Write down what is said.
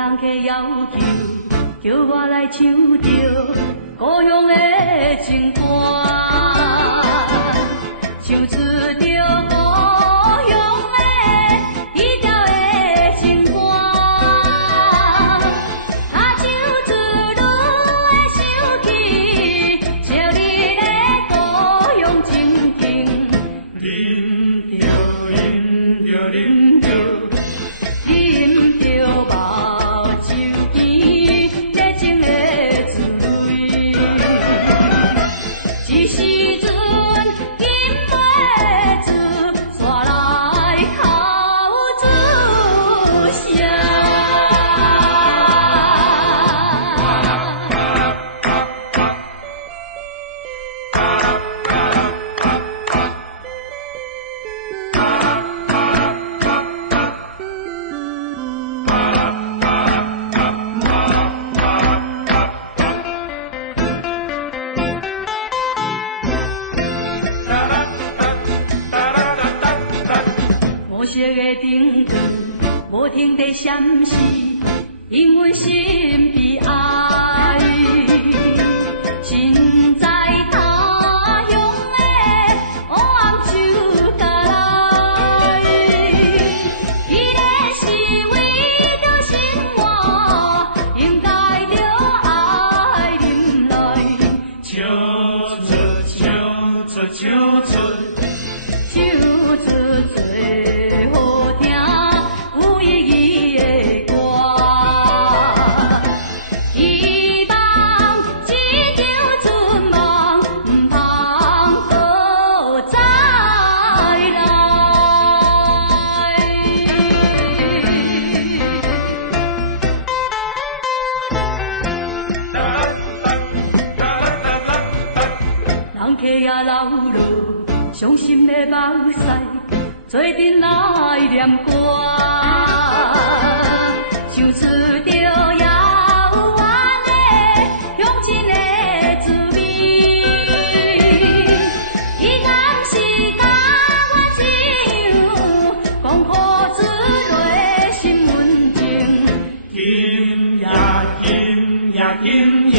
人客要求，叫我来唱着故乡的情歌，唱出着故乡的一条的情歌，啊，唱出愈会想起昔日的故乡情景，饮着饮着饮着。 饮着目睭间热情的滋味，一时阵饮袂住，煞来口出声。无色的灯光，无停地闪烁，因阮心悲哀。身在他乡的黑暗手甲来，伊个是为着生活，应该着爱忍耐。唱出，唱出，唱出，唱出最好听有意义的歌。希望这条春梦唔通搁再来。人客也老了，伤心的目屎，做阵来念歌，唱出着遥远的乡亲的滋味。伊敢是甲我唱，讲好出内心温情，今夜，今夜，今夜。